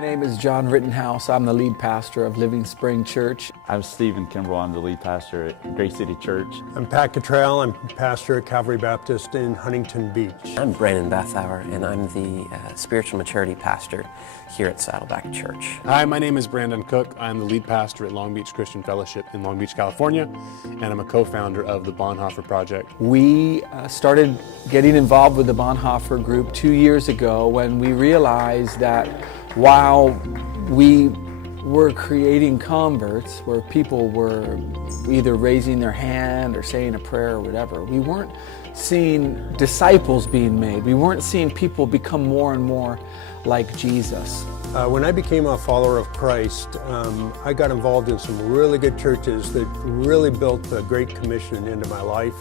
My name is John Rittenhouse. I'm the lead pastor of Living Spring Church. I'm Stephen Kimball. I'm the lead pastor at Grace City Church. I'm Pat Cottrell. I'm pastor at Calvary Baptist in Huntington Beach. I'm Brandon Bethauer, and I'm the spiritual maturity pastor here at Saddleback Church. Hi, my name is Brandon Cook. I'm the lead pastor at Long Beach Christian Fellowship in Long Beach, California, and I'm a co-founder of the Bonhoeffer Project. We started getting involved with the Bonhoeffer group 2 years ago when we realized that while we were creating converts where people were either raising their hand or saying a prayer or whatever, we weren't seeing disciples being made. We weren't seeing people become more and more like Jesus. When I became a follower of Christ, I got involved in some really good churches that really built the Great Commission into my life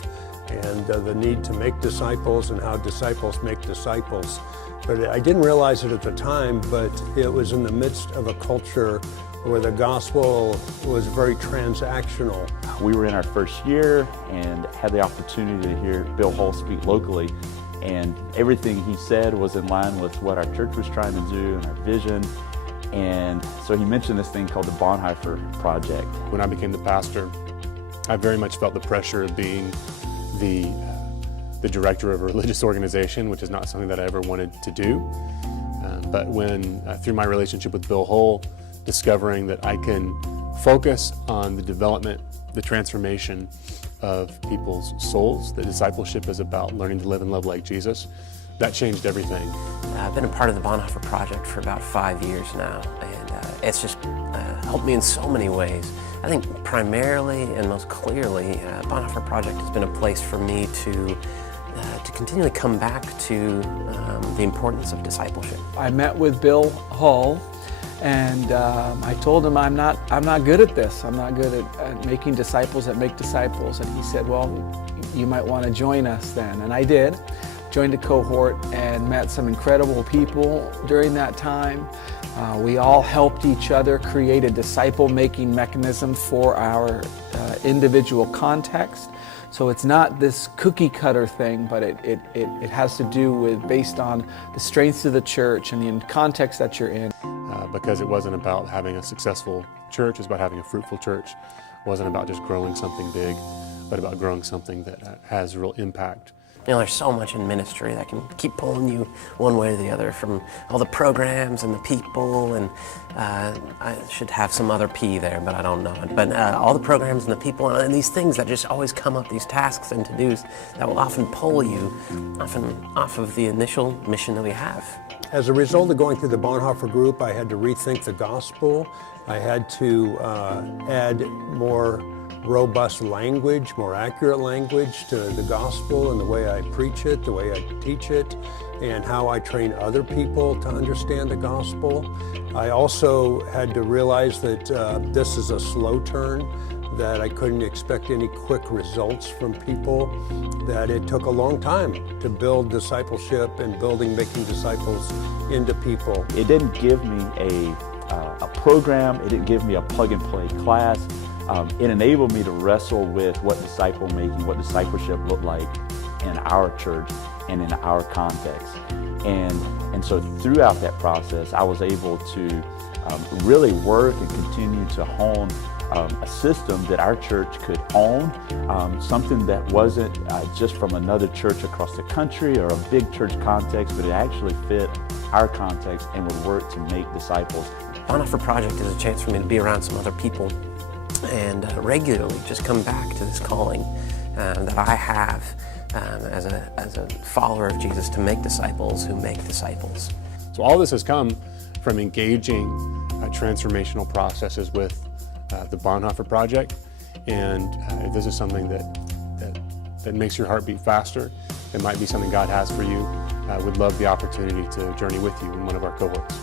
and the need to make disciples and how disciples make disciples. But I didn't realize it at the time, but it was in the midst of a culture where the gospel was very transactional. We were in our first year and had the opportunity to hear Bill Hull speak locally, and everything he said was in line with what our church was trying to do and our vision. And so he mentioned this thing called the Bonhoeffer Project. When I became the pastor, I very much felt the pressure of being the director of a religious organization, which is not something that I ever wanted to do. But when, through my relationship with Bill Hull, discovering that I can focus on the development, the transformation of people's souls, that discipleship is about learning to live and love like Jesus, that changed everything. I've been a part of the Bonhoeffer Project for about 5 years now, and it's just helped me in so many ways. I think primarily and most clearly, Bonhoeffer Project has been a place for me to continually come back to the importance of discipleship. I met with Bill Hull and I told him I'm not good at this. I'm not good at making disciples that make disciples. And he said, well, you might want to join us then. And I did. Joined a cohort and met some incredible people during that time. We all helped each other create a disciple-making mechanism for our individual context. So it's not this cookie cutter thing, but it has to do with based on the strengths of the church and the context that you're in. Because it wasn't about having a successful church, it was about having a fruitful church. It wasn't about just growing something big, but about growing something that has real impact. You know, there's so much in ministry that can keep pulling you one way or the other, from all the programs and the people, and I should have some other P there, but I don't know it. But all the programs and the people and these things that just always come up, these tasks and to-dos that will often pull you often off of the initial mission that we have. As a result of going through the Bonhoeffer group, I had to rethink the gospel. I had to add more robust language, more accurate language to the gospel and the way I preach it, the way I teach it, and how I train other people to understand the gospel. I also had to realize that this is a slow turn, that I couldn't expect any quick results from people, that it took a long time to build discipleship and making disciples into people. It didn't give me a program, it didn't give me a plug-and-play class. It enabled me to wrestle with what disciple making, what discipleship looked like in our church and in our context. And so throughout that process, I was able to really work and continue to hone a system that our church could own, something that wasn't just from another church across the country or a big church context, but it actually fit our context and would work to make disciples. Bonhoeffer Project is a chance for me to be around some other people and regularly just come back to this calling that I have as a follower of Jesus, to make disciples who make disciples. So all this has come from engaging transformational processes with the Bonhoeffer Project, and if this is something that makes your heart beat faster, it might be something God has for you. I would love the opportunity to journey with you in one of our cohorts.